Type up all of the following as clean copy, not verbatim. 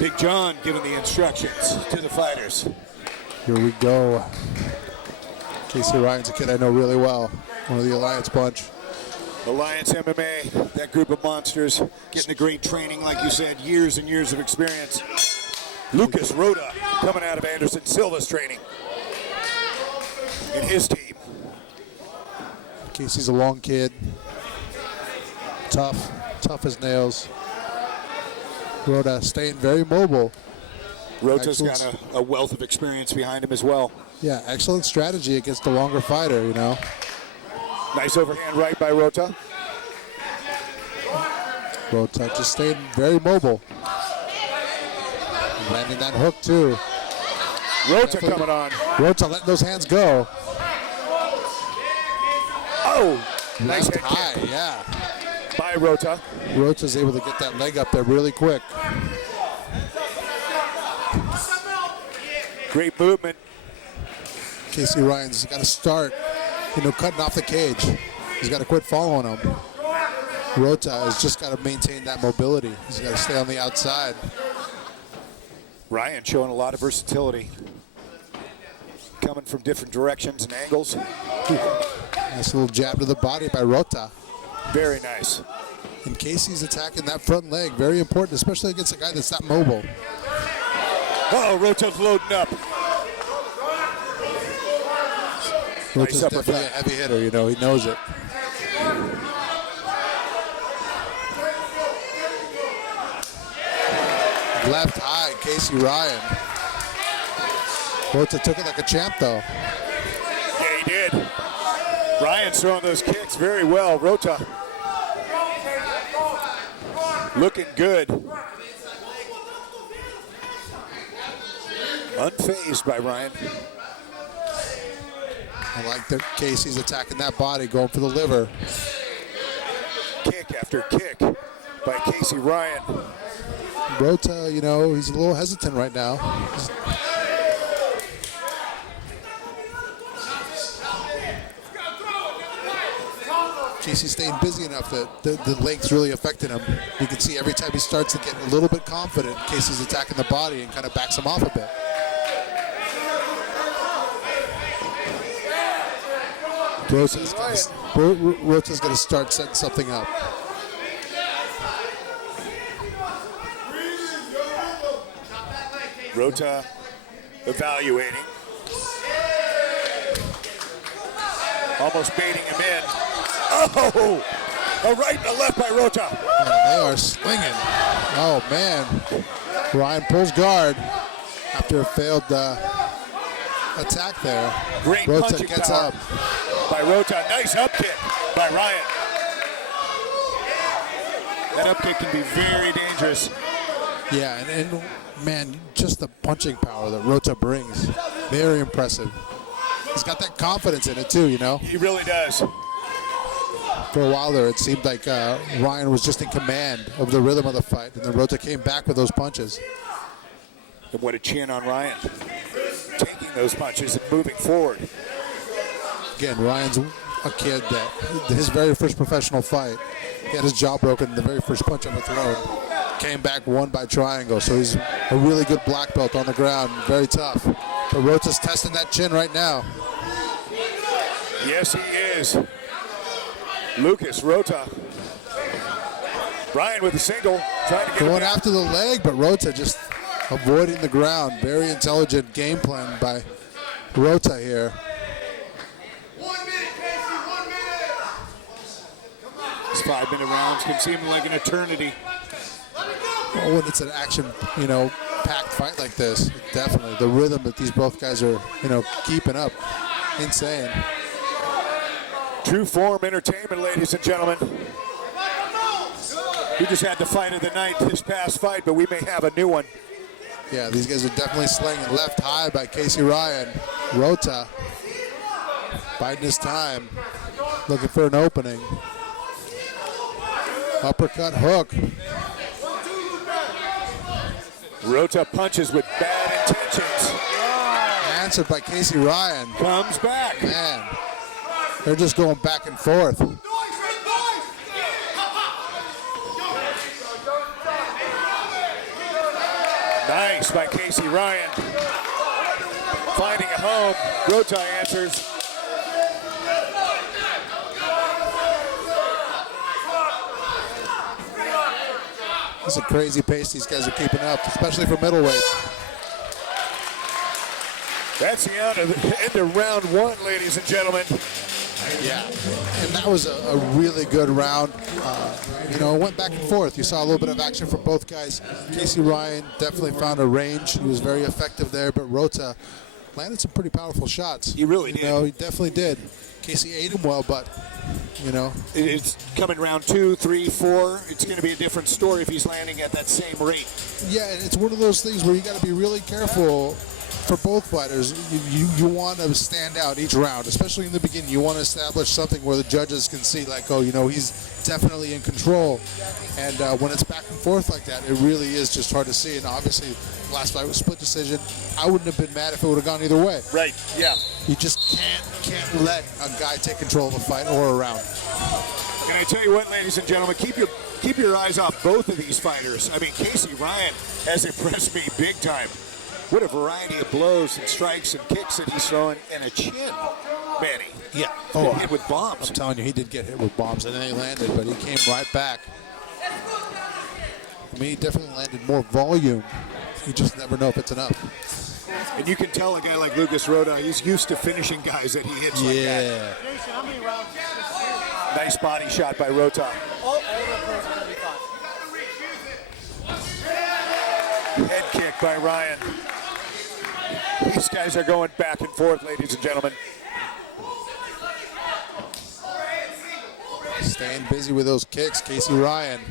Big John giving the instructions to the fighters. Here we go. Casey Ryan's a kid I know really well. One of the Alliance bunch. Alliance MMA, that group of monsters, getting the great training, like you said, years and years of experience. Lucas Rota coming out of Anderson Silva's training. And his team. Casey's a long kid. Tough as nails. Rota staying very mobile. Rota's got a wealth of experience behind him as well. Yeah, excellent strategy against a longer fighter, you know. Nice overhand right by Rota. Rota just staying very mobile. Landing that hook too. Rota coming on. Rota letting those hands go. Oh, nice left head high, kick yeah. by Rota. Rota's able to get that leg up there really quick. Great movement. Casey Ryan's got to start, cutting off the cage. He's got to quit following him. Rota has just got to maintain that mobility. He's got to stay on the outside. Ryan showing a lot of versatility. Coming from different directions and angles. Nice little jab to the body by Rota. Very nice. And Casey's attacking that front leg. Very important, especially against a guy that's not mobile. Uh-oh, Rota's loading up. Rota's Nice definitely a heavy hitter, he knows it. Left high, Casey Ryan. Rota took it like a champ, though. Yeah, he did. Ryan's throwing those kicks very well. Rota looking good. Unfazed by Ryan. I like that Casey's attacking that body, going for the liver. Kick after kick by Casey Ryan. Rota, he's a little hesitant right now. Casey's staying busy enough that the leg's really affecting him. You can see every time he starts to get a little bit confident, Casey's attacking the body and kind of backs him off a bit. Rota's going to start setting something up. Rota evaluating. Almost baiting him in. Oh! A right and a left by Rota. Man, they are slinging. Oh, man. Ryan pulls guard after a failed attack there. Great Rota punching gets power up. by Rota. Nice up kick by Ryan. That up kick can be very dangerous. Yeah, and man, just the punching power that Rota brings. Very impressive. He's got that confidence in it too, He really does. For a while there, it seemed like Ryan was just in command of the rhythm of the fight, and then Rota came back with those punches. And what a chin on Ryan. Taking those punches and moving forward. Again, Ryan's a kid that his very first professional fight, he had his jaw broken in the very first punch on the throat. Came back, won by triangle, so he's a really good black belt on the ground, very tough. But Rota's testing that chin right now. Yes, he is. Lucas Rota. Ryan with a single, trying to get Going after the leg, but Rota just avoiding the ground. Very intelligent game plan by Rota here. 1 minute, Casey, 1 minute. These 5-minute rounds can seem like an eternity. Well, when it's an action, packed fight like this, definitely the rhythm that these both guys are, keeping up, insane. Tru-Form Entertainment, ladies and gentlemen. We just had the fight of the night this past fight, but we may have a new one. Yeah, these guys are definitely slinging. Left high by Casey Ryan. Rota biding his time, looking for an opening. Uppercut hook. Rota punches with bad intentions. Answered by Casey Ryan. Comes back. Man, they're just going back and forth. Nice by Casey Ryan. Finding a home. Rota answers. It's a crazy pace these guys are keeping up, especially for middleweights. That's the end of round one, ladies and gentlemen. Yeah, and that was a really good round. It went back and forth. You saw a little bit of action from both guys. Casey Ryan definitely found a range. He was very effective there, but Rota landed some pretty powerful shots. He really did. He definitely did. Casey ate him well, but, It's coming round 2, 3, 4. It's going to be a different story if he's landing at that same rate. Yeah, and it's one of those things where you got to be really careful for both fighters. You want to stand out each round, especially in the beginning. You want to establish something where the judges can see, like, he's definitely in control. And when it's back and forth like that, it really is just hard to see. And obviously, last fight was split decision. I wouldn't have been mad if it would have gone either way. Right, yeah. You just can't let a guy take control of a fight or a round. And I tell you what, ladies and gentlemen, keep your eyes off both of these fighters. I mean, Casey Ryan has impressed me big time. What a variety of blows and strikes and kicks that he's throwing, and a chin, Manny. Yeah. Hit with bombs. I'm telling you, he did get hit with bombs, and then he landed, but he came right back. He definitely landed more volume. You just never know if it's enough. And you can tell a guy like Lucas Rota, he's used to finishing guys that he hits like that. Yeah. Nice body shot by Rota. Head kick by Ryan. These guys are going back and forth, ladies and gentlemen. Staying busy with those kicks, Casey Ryan.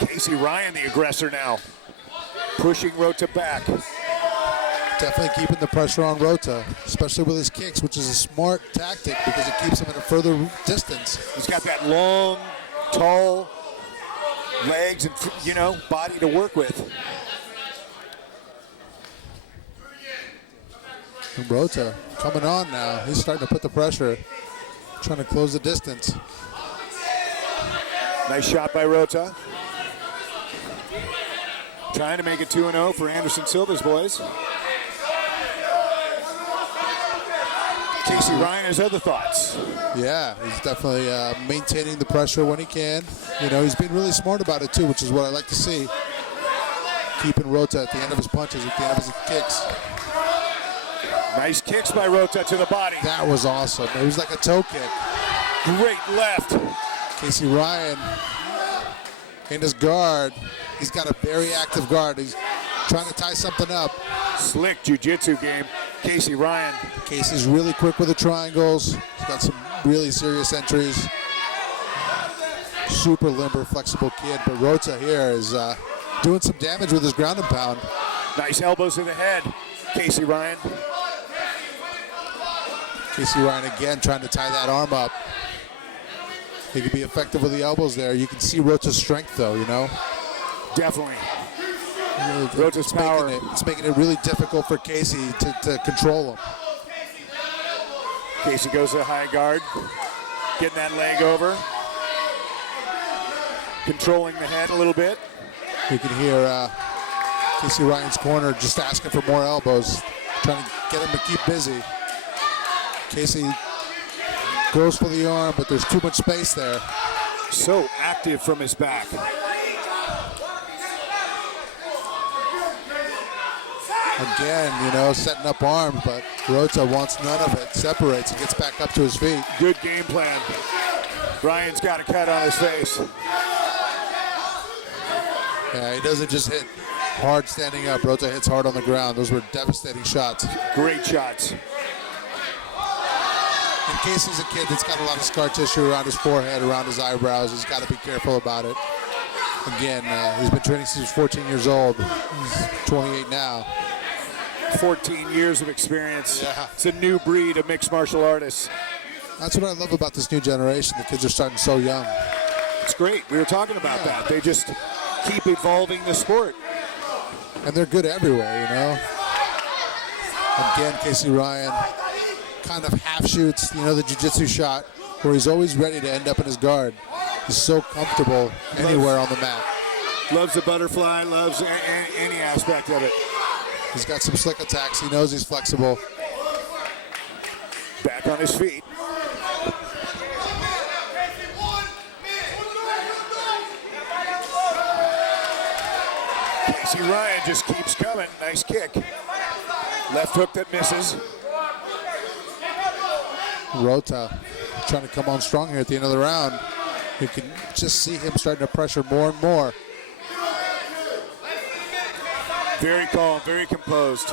Casey Ryan, the aggressor now. Pushing Rota back. Definitely keeping the pressure on Rota, especially with his kicks, which is a smart tactic because it keeps him at a further distance. He's got that long, tall legs and, body to work with. And Rota coming on now. He's starting to put the pressure, trying to close the distance. Nice shot by Rota. Trying to make it 2-0 for Anderson Silva's boys. Casey Ryan has other thoughts. Yeah, he's definitely maintaining the pressure when he can. He's been really smart about it too, which is what I like to see. Keeping Rota at the end of his punches, at the end of his kicks. Nice kicks by Rota to the body. That was awesome. It was like a toe kick. Great left. Casey Ryan in his guard. He's got a very active guard. He's trying to tie something up. Slick jiu-jitsu game. Casey Ryan. Casey's really quick with the triangles. He's got some really serious entries. Super limber, flexible kid. But Rota here is doing some damage with his ground and pound. Nice elbows to the head. Casey Ryan. Casey Ryan again trying to tie that arm up. He could be effective with the elbows there. You can see Rota's strength though, Definitely. Rota's power. It's making it really difficult for Casey to control him. Casey goes to the high guard. Getting that leg over. Controlling the head a little bit. You can hear Casey Ryan's corner just asking for more elbows, trying to get him to keep busy. Casey goes for the arm, but there's too much space there. So active from his back. Again, setting up arms, but Rota wants none of it. Separates and gets back up to his feet. Good game plan. Ryan's got a cut on his face. Yeah, he doesn't just hit hard standing up. Rota hits hard on the ground. Those were devastating shots. Great shots. And Casey's a kid that's got a lot of scar tissue around his forehead, around his eyebrows. He's got to be careful about it. Again, he's been training since he was 14 years old. He's 28 now. 14 years of experience. Yeah. It's a new breed of mixed martial artists. That's what I love about this new generation. The kids are starting so young. It's great. We were talking about that. They just keep evolving the sport. And they're good everywhere, Again, Casey Ryan kind of half shoots, the jiu-jitsu shot where he's always ready to end up in his guard. He's so comfortable anywhere on the mat. Loves the butterfly, loves any aspect of it. He's got some slick attacks. He knows he's flexible. Back on his feet. Casey Ryan just keeps coming. Nice kick. Left hook that misses. Rota trying to come on strong here at the end of the round. You can just see him starting to pressure more and more. Very calm, very composed.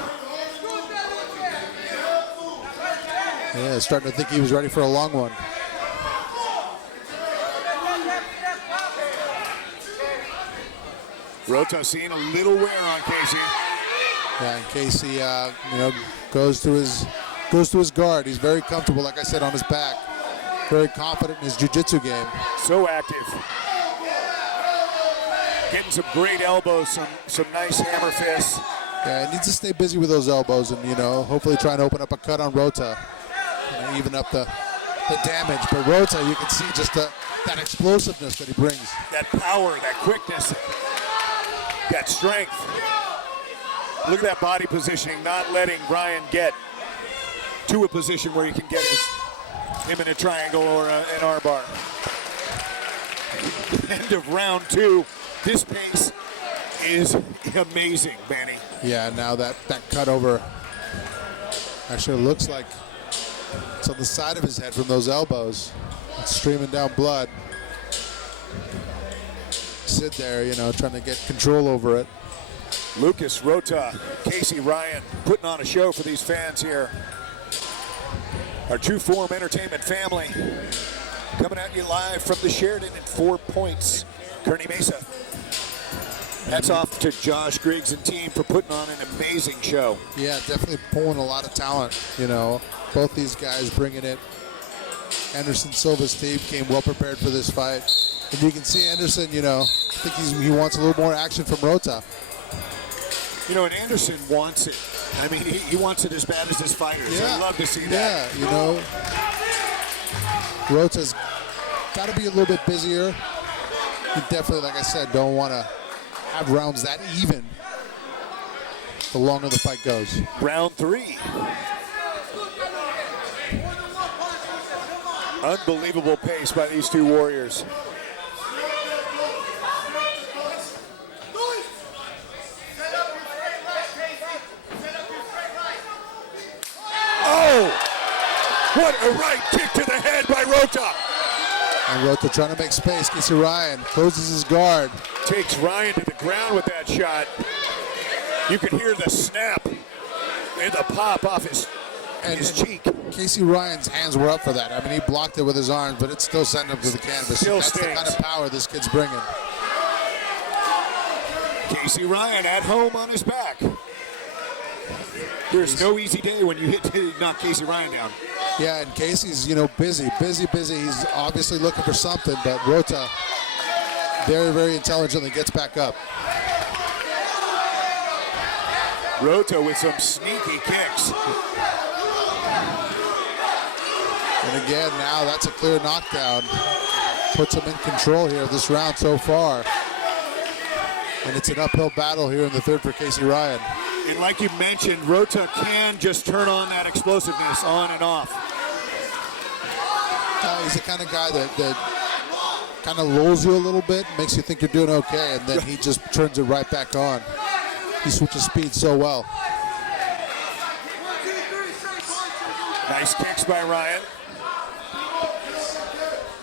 Yeah, starting to think he was ready for a long one. Rota seeing a little wear on Casey. Yeah, and Casey, goes to his guard. He's very comfortable, like I said, on his back. Very confident in his jiu-jitsu game. So active. Getting some great elbows, some nice hammer fists. Yeah, he needs to stay busy with those elbows and, hopefully try and open up a cut on Rota. Even up the damage. But Rota, you can see just that explosiveness that he brings. That power, that quickness, that strength. Look at that body positioning, not letting Ryan get to a position where he can get him in a triangle or an armbar. End of round 2. This pace is amazing, Manny. Yeah, now that cut over actually looks like it's on the side of his head from those elbows. It's streaming down blood. Sit there, trying to get control over it. Lucas Rota, Casey Ryan, putting on a show for these fans here. Our Tru-Form Entertainment family coming at you live from the Sheridan at 4 Points, Kearney Mesa. Hats off to Josh Griggs and team for putting on an amazing show. Yeah, definitely pulling a lot of talent, Both these guys bringing it. Anderson Silva's team came well prepared for this fight. And you can see Anderson, I think he wants a little more action from Rota. And Anderson wants it. I mean, he wants it as bad as his fighters. Yeah. I love to see that. Yeah, Rota's got to be a little bit busier. You definitely, like I said, don't want to have rounds that even the longer the fight goes. Round 3. Unbelievable pace by these two warriors. Oh! What a right kick to the head by Rota. And Rota trying to make space. Casey Ryan closes his guard. Takes Ryan to the ground with that shot. You can hear the snap and the pop off his cheek. Casey Ryan's hands were up for that. I mean, he blocked it with his arms, but it still sent him to the canvas. Still That's stings. the kind of power this kid's bringing. Casey Ryan at home on his back. There's no easy day when you knock Casey Ryan down. Yeah, and Casey's, busy. He's obviously looking for something, but Rota very, very intelligently gets back up. Rota with some sneaky kicks. And again, now that's a clear knockdown. Puts him in control here this round so far. And it's an uphill battle here in the third for Casey Ryan. And like you mentioned, Rota can just turn on that explosiveness on and off. He's the kind of guy that kind of lulls you a little bit, makes you think you're doing okay, and then he just turns it right back on. He switches speed so well. Nice kicks by Ryan.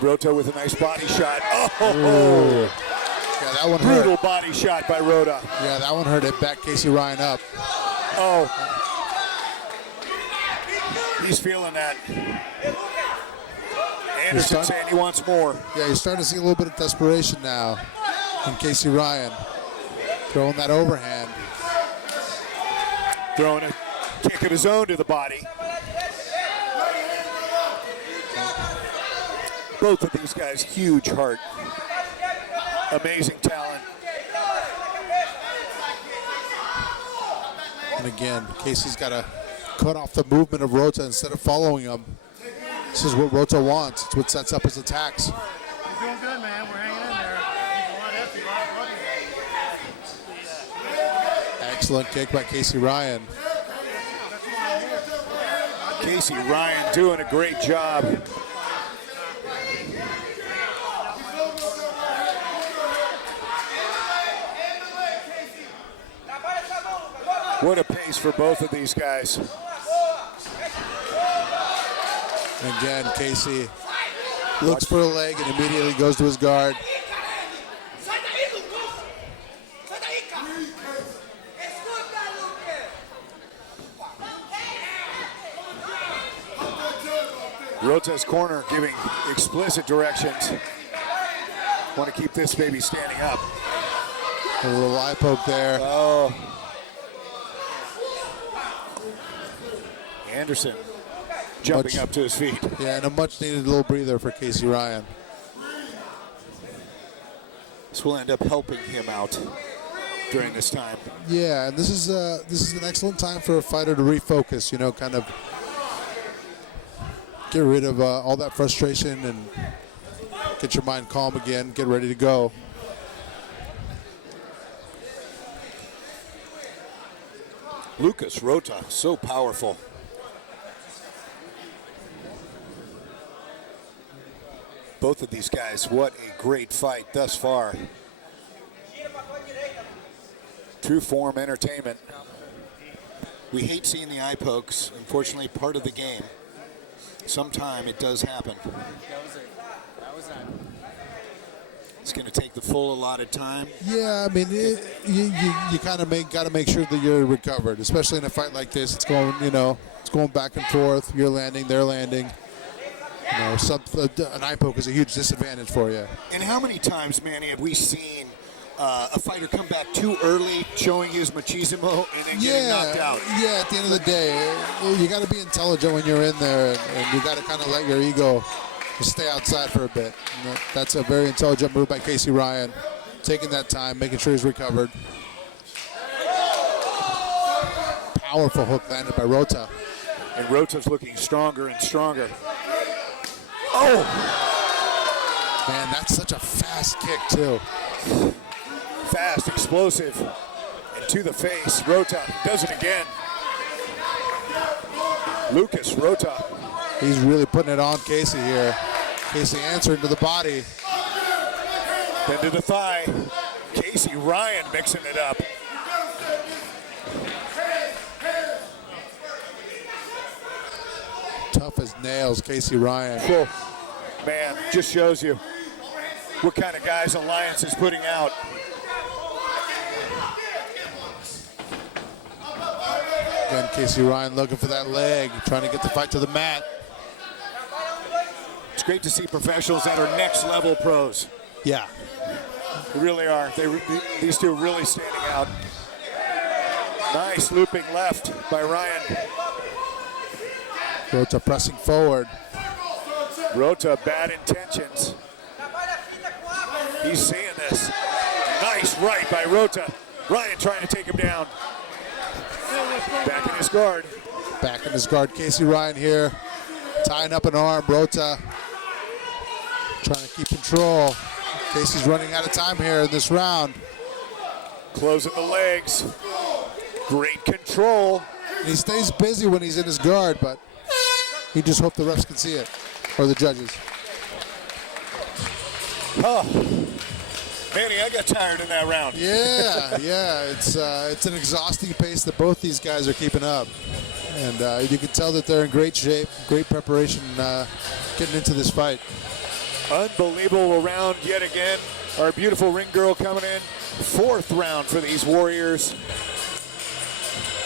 Rota with a nice body shot. Oh! Yeah, that one Brutal hurt. body shot by Rota. Yeah, that one hurt. It backed Casey Ryan up. Oh. He's feeling that. Anderson saying he wants more. Yeah, you're starting to see a little bit of desperation now in Casey Ryan. Throwing that overhand. Throwing a kick of his own to the body. Both of these guys, huge heart. Amazing talent. And again, Casey's got to cut off the movement of Rota instead of following him. This is what Rota wants. It's what sets up his attacks. We're doing good, man. We're hanging in there. He's a lot hefty, a lot of bloody. Excellent kick by Casey Ryan. Casey Ryan doing a great job. What a pace for both of these guys. Again, Casey looks for a leg and immediately goes to his guard. Rota's corner giving explicit directions. Want to keep this baby standing up. A little eye poke there. Oh. Anderson jumping up to his feet. Yeah, and a much needed little breather for Casey Ryan. This will end up helping him out during this time. Yeah, and this is an excellent time for a fighter to refocus, you know, kind of get rid of all that frustration and get your mind calm again, get ready to go. Lucas Rota, so powerful. Both of these guys, what a great fight thus far. Tru-Form Entertainment. We hate seeing the eye pokes, unfortunately part of the game. Sometime it does happen. It's going to take the full allotted time. Yeah, I mean, you kind of got to make sure that you're recovered, especially in a fight like this. It's going, it's going back and forth. You're landing, they're landing. You know, an eye poke is a huge disadvantage for you. And how many times, Manny, have we seen a fighter come back too early, showing his machismo, and then getting knocked out? Yeah, at the end of the day, you got to be intelligent when you're in there, and you got to kind of let your ego stay outside for a bit. And that's a very intelligent move by Casey Ryan, taking that time, making sure he's recovered. Powerful hook landed by Rota. And Rota's looking stronger and stronger. Oh! Man, that's such a fast kick, too. Fast, explosive, and to the face. Rota does it again. Lucas Rota. He's really putting it on Casey here. Casey answering to the body. Then to the thigh. Casey Ryan mixing it up. Tough as nails, Casey Ryan. Whoa. Man, just shows you what kind of guys Alliance is putting out. Again, Casey Ryan looking for that leg, trying to get the fight to the mat. It's great to see professionals that are next level pros. Yeah. They really are. These two are really standing out. Nice looping left by Ryan. Rota pressing forward. Rota, bad intentions. He's seeing this. Nice right by Rota. Ryan trying to take him down. Back in his guard. Back in his guard, Casey Ryan here. Tying up an arm, Rota trying to keep control. Casey's running out of time here in this round. Closing the legs. Great control. And he stays busy when he's in his guard, but he just hopes the refs can see it, or the judges. Oh, Manny, I got tired in that round. Yeah, it's an exhausting pace that both these guys are keeping up. And you can tell that they're in great shape, great preparation getting into this fight. Unbelievable round yet again. Our beautiful ring girl coming in. 4th round for these Warriors.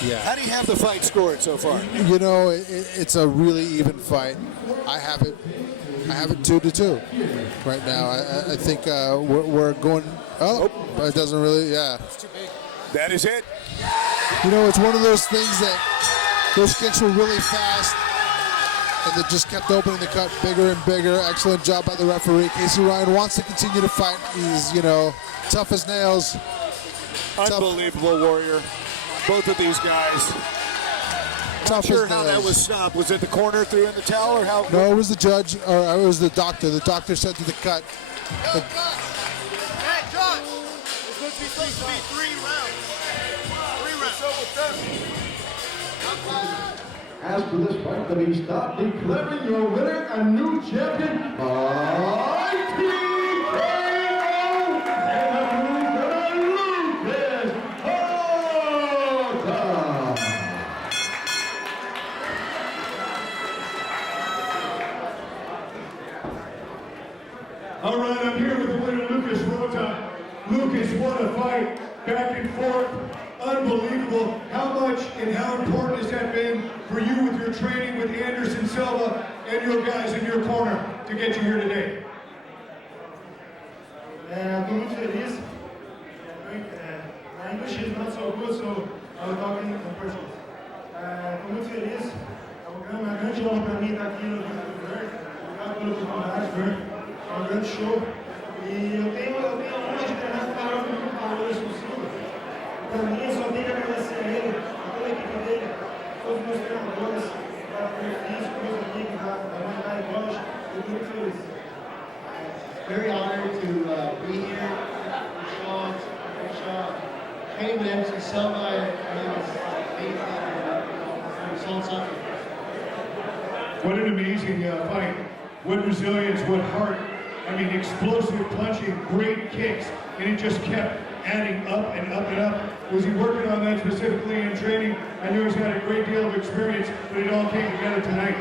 Yeah. How do you have the fight scored so far? You know, it's a really even fight. I have it 2-2 right now. I think we're going. Oh, it doesn't really. Yeah. That is it. You know, it's one of those things that those kicks were really fast, and they just kept opening the cut bigger and bigger. Excellent job by the referee. Casey Ryan wants to continue to fight. He's, tough as nails. Unbelievable warrior. Both of these guys. Not sure how that was stopped. Was it the corner threw in the towel or how? No, it was the judge, or it was the doctor. The doctor said to the cut, Hey, Josh! It's supposed to be 3 rounds. 3 rounds. As for this fight, let me start declaring your winner and new champion by TKO and Lucas Rota. All right, I'm here with the winner, Lucas Rota. Lucas, what a fight, back and forth, unbelievable. How much and how important has that been for you with your training with Anderson Silva and your guys in your corner to get you here today? Estou muito feliz. My English is not so good, so I'll talk in Portuguese. Estou muito feliz. É uma grande honra para mim estar aqui no Verde. Obrigado pela oportunidade, Verde. É um grande show. E eu tenho a honra de treinar com o maior grupo de valores possível. Para mim, eu só tenho que agradecer a ele, a toda a equipe dele, todos os meus treinadores, da físico, meus amigos, da loja. Estou muito feliz. Very honored to be here with Sean, training with Anderson Silva. I mean, it's amazing. Sean something. What an amazing fight. What resilience, what heart. I mean, explosive punching, great kicks, and it just kept adding up and up and up. Was he working on that specifically in training? I know he's had a great deal of experience, but it all came together tonight.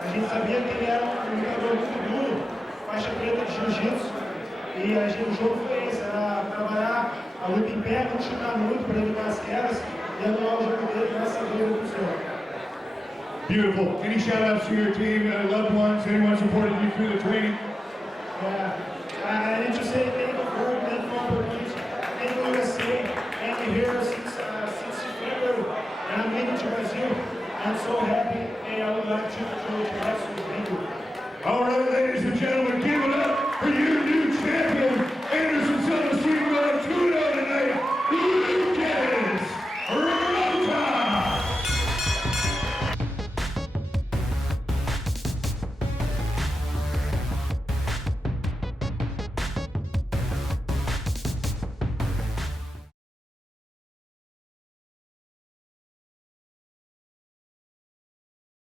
A gente sabia que ele era um lutador muito duro, faixa preta de Jiu-Jitsu, e o jogo foi esse, era trabalhar a luta em pé, não chutar muito para evitar as quedas, e anular o jogo dele, graças a Deus, ele funcionou. Beautiful. Any shout outs to your team, loved ones, anyone supporting you through the training? I need to say thank you for the opportunity. Thank you, USA. I'm here since February, and I'm heading to Brazil. I'm so happy, and I would like to wrestle with you. All right, ladies and gentlemen, give it up for your new champion,